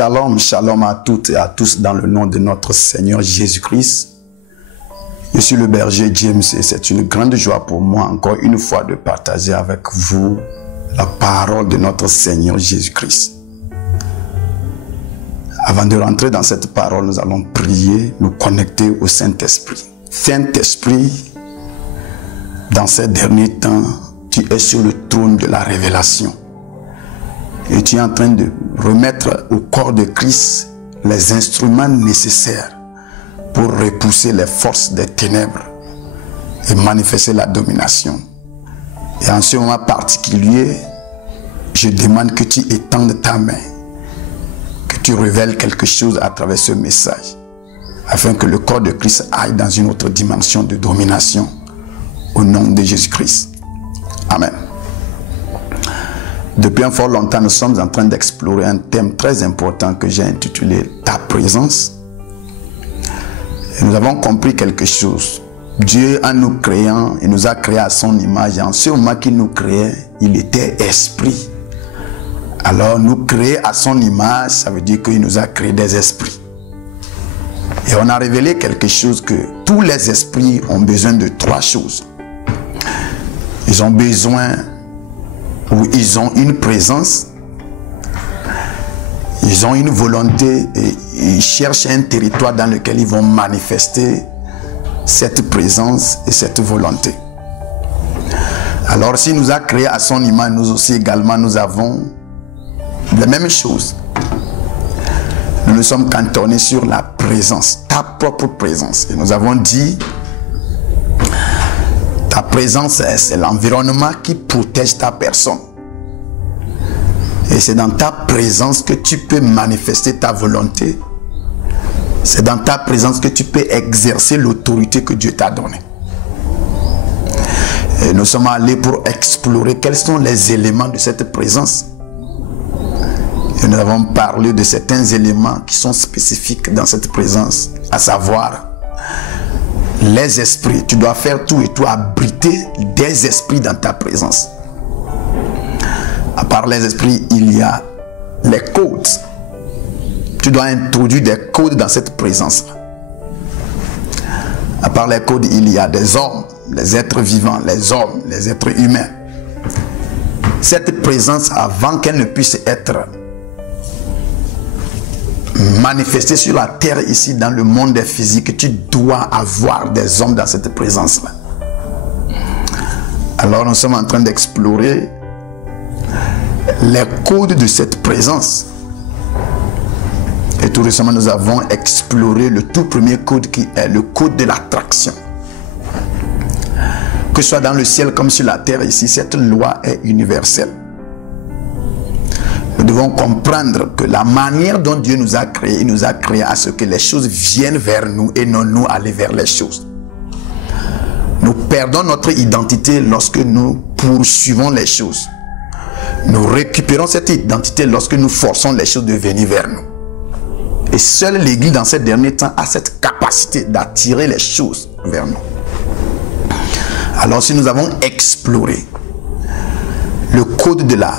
Shalom, shalom à toutes et à tous dans le nom de notre Seigneur Jésus-Christ. Je suis le berger James et c'est une grande joie pour moi encore une fois de partager avec vous la parole de notre Seigneur Jésus-Christ. Avant de rentrer dans cette parole, nous allons prier, nous connecter au Saint-Esprit. Saint-Esprit, dans ces derniers temps, tu es sur le trône de la révélation. Et tu es en train de remettre au corps de Christ les instruments nécessaires pour repousser les forces des ténèbres et manifester la domination. Et en ce moment particulier, je demande que tu étendes ta main, que tu révèles quelque chose à travers ce message, afin que le corps de Christ aille dans une autre dimension de domination, au nom de Jésus-Christ. Amen. Depuis un fort longtemps, nous sommes en train d'explorer un thème très important que j'ai intitulé « Ta présence ». Et nous avons compris quelque chose. Dieu, en nous créant, il nous a créés à son image. Et en ce moment qu'il nous créait, il était esprit. Alors, nous créer à son image, ça veut dire qu'il nous a créé des esprits. Et on a révélé quelque chose, que tous les esprits ont besoin de trois choses. Ils ont besoin, ou ils ont une présence, ils ont une volonté et ils cherchent un territoire dans lequel ils vont manifester cette présence et cette volonté. Alors, s'il nous a créés à son image, nous aussi également, nous avons la même chose. Nous nous sommes cantonnés sur la présence, ta propre présence. Et nous avons dit, ta présence, c'est l'environnement qui protège ta personne. Et c'est dans ta présence que tu peux manifester ta volonté. C'est dans ta présence que tu peux exercer l'autorité que Dieu t'a donnée. Et nous sommes allés pour explorer quels sont les éléments de cette présence. Et nous avons parlé de certains éléments qui sont spécifiques dans cette présence, à savoir les esprits. Tu dois faire tout et tout, abriter des esprits dans ta présence. À part les esprits, il y a les codes. Tu dois introduire des codes dans cette présence. À part les codes, il y a des hommes, les êtres vivants, les hommes, les êtres humains. Cette présence, avant qu'elle ne puisse être manifestée sur la terre ici, dans le monde des physiques, tu dois avoir des hommes dans cette présence-là. Alors nous sommes en train d'explorer les codes de cette présence. Et tout récemment, nous avons exploré le tout premier code qui est le code de l'attraction. Que ce soit dans le ciel comme sur la terre ici, cette loi est universelle. Nous devons comprendre que la manière dont Dieu nous a créés, il nous a créés à ce que les choses viennent vers nous et non nous aller vers les choses. Nous perdons notre identité lorsque nous poursuivons les choses. Nous récupérons cette identité lorsque nous forçons les choses de venir vers nous. Et seule l'Église dans ces derniers temps a cette capacité d'attirer les choses vers nous. Alors si nous avons exploré le code de la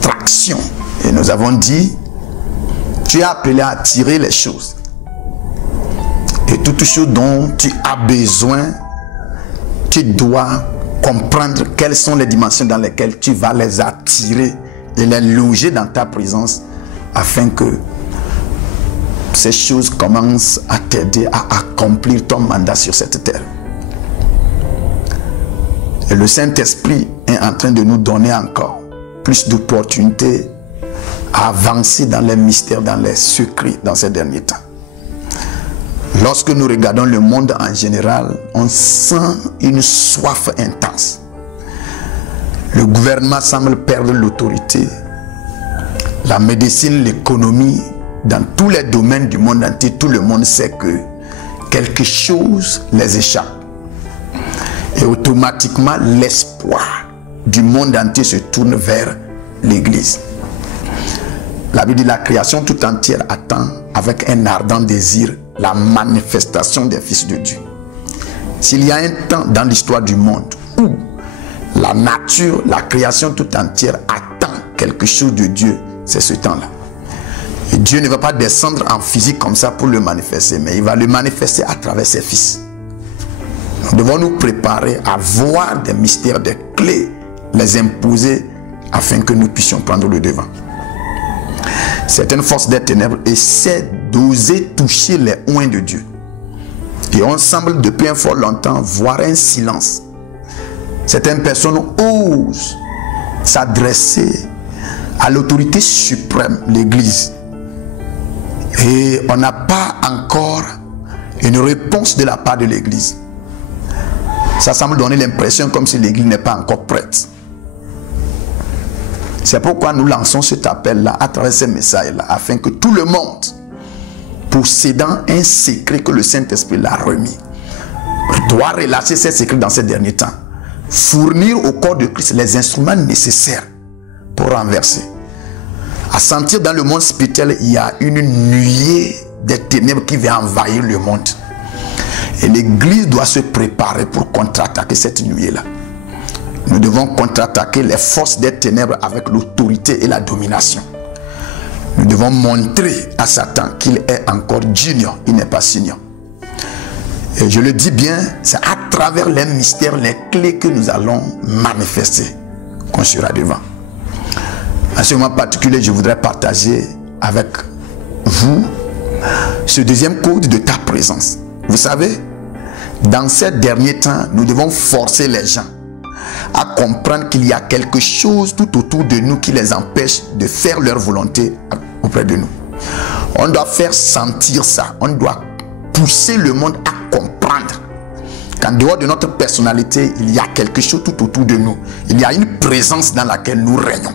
traction, et nous avons dit, tu es appelé à attirer les choses. Et toute chose dont tu as besoin, tu dois comprendre quelles sont les dimensions dans lesquelles tu vas les attirer et les loger dans ta présence afin que ces choses commencent à t'aider à accomplir ton mandat sur cette terre. Et le Saint-Esprit est en train de nous donner encore plus d'opportunités à avancer dans les mystères, dans les secrets dans ces derniers temps. Lorsque nous regardons le monde en général, on sent une soif intense. Le gouvernement semble perdre l'autorité. La médecine, l'économie, dans tous les domaines du monde entier, tout le monde sait que quelque chose les échappe. Et automatiquement, l'espoir du monde entier se tourne vers l'Église. La Bible dit la création tout entière attend avec un ardent désir la manifestation des fils de Dieu. S'il y a un temps dans l'histoire du monde où la nature, la création tout entière attend quelque chose de Dieu, c'est ce temps-là. Et Dieu ne va pas descendre en physique comme ça pour le manifester, mais il va le manifester à travers ses fils. Nous devons nous préparer à voir des mystères, des clés, les imposer afin que nous puissions prendre le devant. Certaines forces des ténèbres essaient d'oser toucher les oints de Dieu. Et on semble depuis un fort longtemps voir un silence. Certaines personnes osent s'adresser à l'autorité suprême, l'Église. Et on n'a pas encore une réponse de la part de l'Église. Ça semble donner l'impression comme si l'Église n'est pas encore prête. C'est pourquoi nous lançons cet appel-là à travers ces messages-là, afin que tout le monde, possédant un secret que le Saint-Esprit l'a remis, doit relâcher ces secrets dans ces derniers temps. Fournir au corps de Christ les instruments nécessaires pour renverser. À sentir dans le monde spirituel, il y a une nuée des ténèbres qui va envahir le monde. Et l'Église doit se préparer pour contre-attaquer cette nuée-là. Nous devons contre-attaquer les forces des ténèbres avec l'autorité et la domination. Nous devons montrer à Satan qu'il est encore junior, il n'est pas senior. Et je le dis bien, c'est à travers les mystères, les clés que nous allons manifester qu'on sera devant. À ce moment particulier, je voudrais partager avec vous ce deuxième code de ta présence. Vous savez, dans ces derniers temps, nous devons forcer les gens à comprendre qu'il y a quelque chose tout autour de nous qui les empêche de faire leur volonté auprès de nous. On doit faire sentir ça. On doit pousser le monde à comprendre qu'en dehors de notre personnalité, il y a quelque chose tout autour de nous. Il y a une présence dans laquelle nous régnons.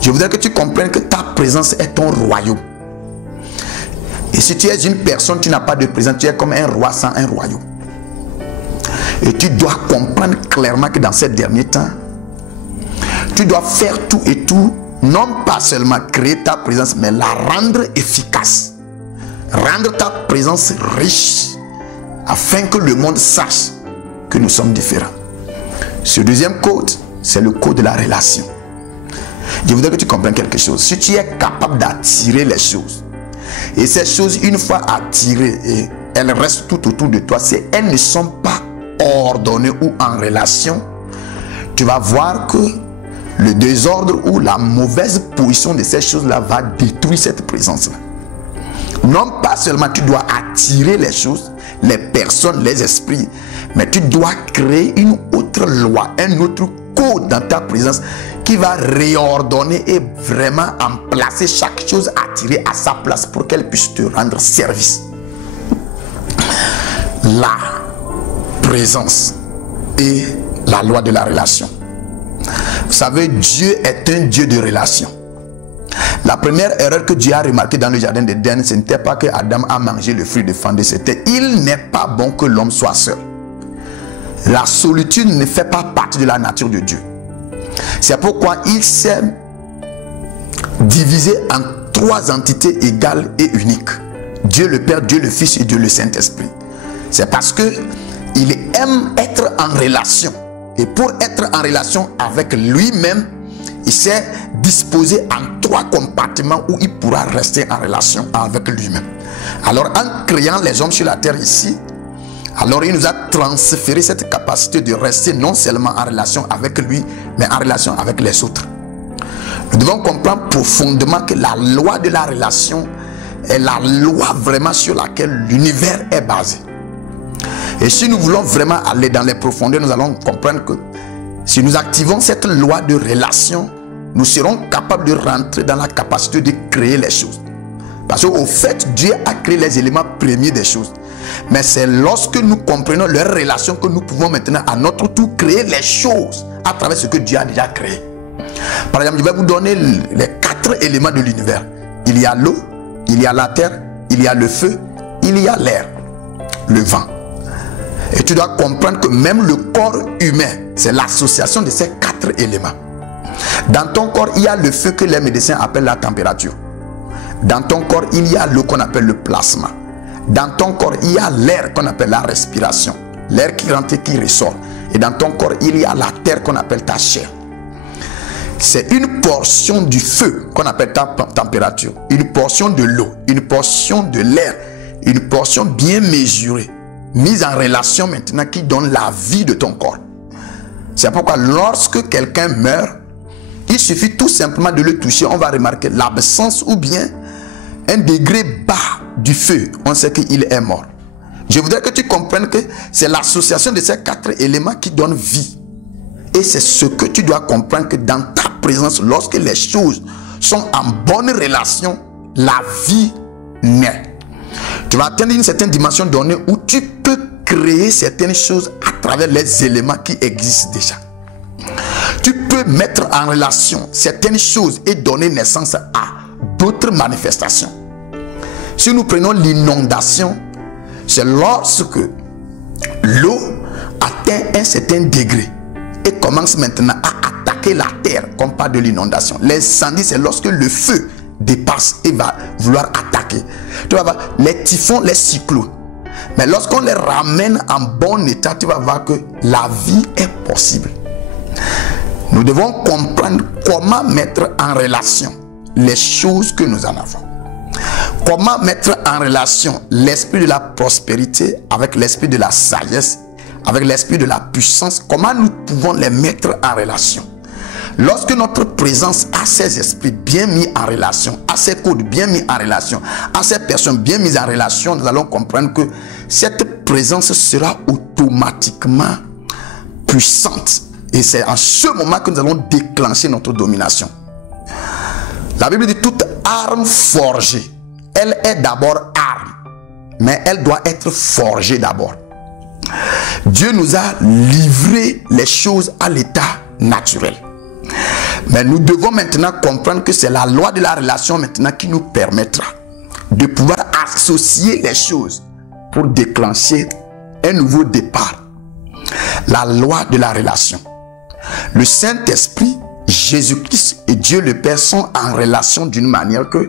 Je voudrais que tu comprennes que ta présence est ton royaume. Et si tu es une personne, tu n'as pas de présence, tu es comme un roi sans un royaume. Et tu dois comprendre clairement que dans ces derniers temps, tu dois faire tout et tout, non pas seulement créer ta présence, mais la rendre efficace. Rendre ta présence riche, afin que le monde sache que nous sommes différents. Ce deuxième code, c'est le code de la relation. Je voudrais que tu comprennes quelque chose. Si tu es capable d'attirer les choses, et ces choses, une fois attirées, et elles restent tout autour de toi, elles ne sont pas ordonnées ou en relation, tu vas voir que le désordre ou la mauvaise position de ces choses-là va détruire cette présence-là. Non pas seulement tu dois attirer les choses, les personnes, les esprits, mais tu dois créer une autre loi, un autre code dans ta présence qui va réordonner et vraiment emplacer chaque chose attirée à sa place pour qu'elle puisse te rendre service. La présence et la loi de la relation. Vous savez, Dieu est un Dieu de relation. La première erreur que Dieu a remarquée dans le jardin d'Éden, ce n'était pas que Adam a mangé le fruit défendu, c'était il n'est pas bon que l'homme soit seul. La solitude ne fait pas partie de la nature de Dieu. C'est pourquoi il s'est divisé en trois entités égales et uniques. Dieu le Père, Dieu le Fils et Dieu le Saint-Esprit. C'est parce que il aime être en relation. Et pour être en relation avec lui-même, il s'est disposé en trois compartiments où il pourra rester en relation avec lui-même. Alors en créant les hommes sur la terre ici, alors il nous a transféré cette capacité de rester non seulement en relation avec lui, mais en relation avec les autres. Nous devons comprendre profondément que la loi de la relation est la loi vraiment sur laquelle l'univers est basé. Et si nous voulons vraiment aller dans les profondeurs, nous allons comprendre que si nous activons cette loi de relation, nous serons capables de rentrer dans la capacité de créer les choses. Parce qu'au fait, Dieu a créé les éléments premiers des choses. Mais c'est lorsque nous comprenons leur relation que nous pouvons maintenant à notre tour créer les choses à travers ce que Dieu a déjà créé. Par exemple, je vais vous donner les 4 éléments de l'univers. Il y a l'eau, il y a la terre, il y a le feu, il y a l'air, le vent. Et tu dois comprendre que même le corps humain, c'est l'association de ces 4 éléments. Dans ton corps, il y a le feu que les médecins appellent la température. Dans ton corps, il y a l'eau qu'on appelle le plasma. Dans ton corps, il y a l'air qu'on appelle la respiration. L'air qui rentre et qui ressort. Et dans ton corps, il y a la terre qu'on appelle ta chair. c'est une portion du feu qu'on appelle température, une portion de l'eau, une portion de l'air, une portion bien mesurée, mise en relation maintenant qui donne la vie de ton corps. C'est pourquoi lorsque quelqu'un meurt, il suffit tout simplement de le toucher, on va remarquer l'absence ou bien un degré bas du feu, on sait qu'il est mort. Je voudrais que tu comprennes que c'est l'association de ces 4 éléments qui donne vie. Et c'est ce que tu dois comprendre, que dans ta présence, lorsque les choses sont en bonne relation, la vie naît. Tu vas atteindre une certaine dimension donnée où tu peux créer certaines choses à travers les éléments qui existent déjà. Tu peux mettre en relation certaines choses et donner naissance à d'autres manifestations. Si nous prenons l'inondation, c'est lorsque l'eau atteint un certain degré et commence maintenant à attaquer la terre, comme par de l'inondation. L'incendie, c'est lorsque le feu dépasse et va vouloir attaquer. Tu vas voir les typhons, les cyclones. Mais lorsqu'on les ramène en bon état, tu vas voir que la vie est possible. Nous devons comprendre comment mettre en relation les choses que nous en avons. Comment mettre en relation l'esprit de la prospérité avec l'esprit de la sagesse, avec l'esprit de la puissance. Comment nous pouvons les mettre en relation? Lorsque notre présence a ces esprits bien mis en relation, a ces codes bien mis en relation, a ces personnes bien mises en relation, nous allons comprendre que cette présence sera automatiquement puissante. Et c'est en ce moment que nous allons déclencher notre domination. La Bible dit: toute arme forgée, elle est d'abord arme, mais elle doit être forgée d'abord. Dieu nous a livré les choses à l'état naturel. Mais nous devons maintenant comprendre que c'est la loi de la relation maintenant qui nous permettra de pouvoir associer les choses pour déclencher un nouveau départ. La loi de la relation. Le Saint-Esprit, Jésus-Christ et Dieu le Père sont en relation d'une manière que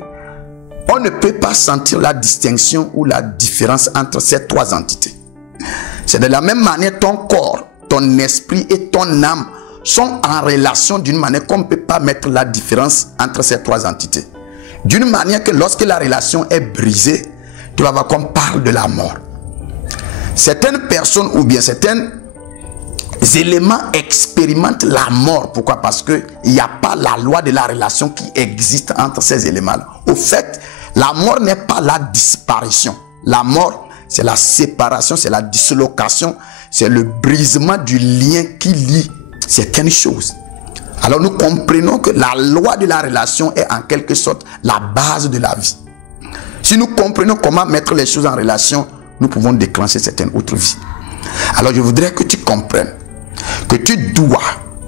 on ne peut pas sentir la distinction ou la différence entre ces 3 entités. C'est de la même manière ton corps, ton esprit et ton âme sont en relation d'une manière qu'on ne peut pas mettre la différence entre ces 3 entités. D'une manière que lorsque la relation est brisée, tu vas voir qu'on parle de la mort. Certaines personnes ou bien certains éléments expérimentent la mort. Pourquoi? Parce qu'il n'y a pas la loi de la relation qui existe entre ces éléments-là. Au fait, la mort n'est pas la disparition. La mort, c'est la séparation, c'est la dislocation, c'est le brisement du lien qui lie certaines choses. Alors nous comprenons que la loi de la relation est en quelque sorte la base de la vie. Si nous comprenons comment mettre les choses en relation, nous pouvons déclencher certaines autres vies. Alors je voudrais que tu comprennes que tu dois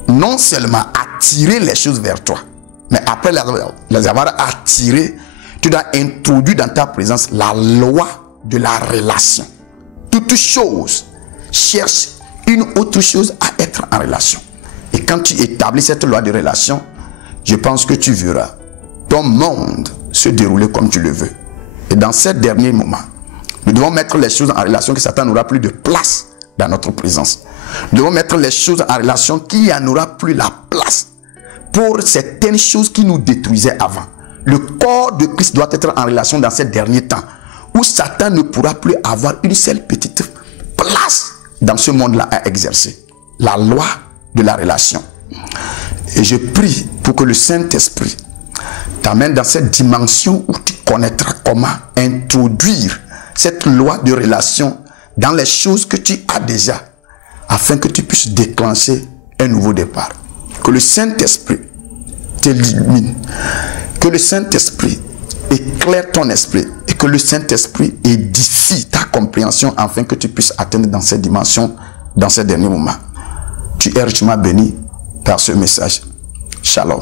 non seulement attirer les choses vers toi, mais après les avoir attirées, tu dois introduire dans ta présence la loi de la relation. Toute chose cherche une autre chose à être en relation. Et quand tu établis cette loi de relation, je pense que tu verras ton monde se dérouler comme tu le veux. Et dans ces derniers moments, nous devons mettre les choses en relation que Satan n'aura plus de place dans notre présence. Nous devons mettre les choses en relation qu'il n'y en aura plus la place pour certaines choses qui nous détruisaient avant. Le corps de Christ doit être en relation dans ces derniers temps où Satan ne pourra plus avoir une seule petite place dans ce monde-là à exercer. La loi de la relation. Et je prie pour que le Saint-Esprit t'amène dans cette dimension où tu connaîtras comment introduire cette loi de relation dans les choses que tu as déjà, afin que tu puisses déclencher un nouveau départ. Que le Saint-Esprit t'illumine, que le Saint-Esprit éclaire ton esprit et que le Saint-Esprit édifie ta compréhension afin que tu puisses atteindre dans cette dimension dans ces derniers moments. Tu es richement béni par ce message. Shalom.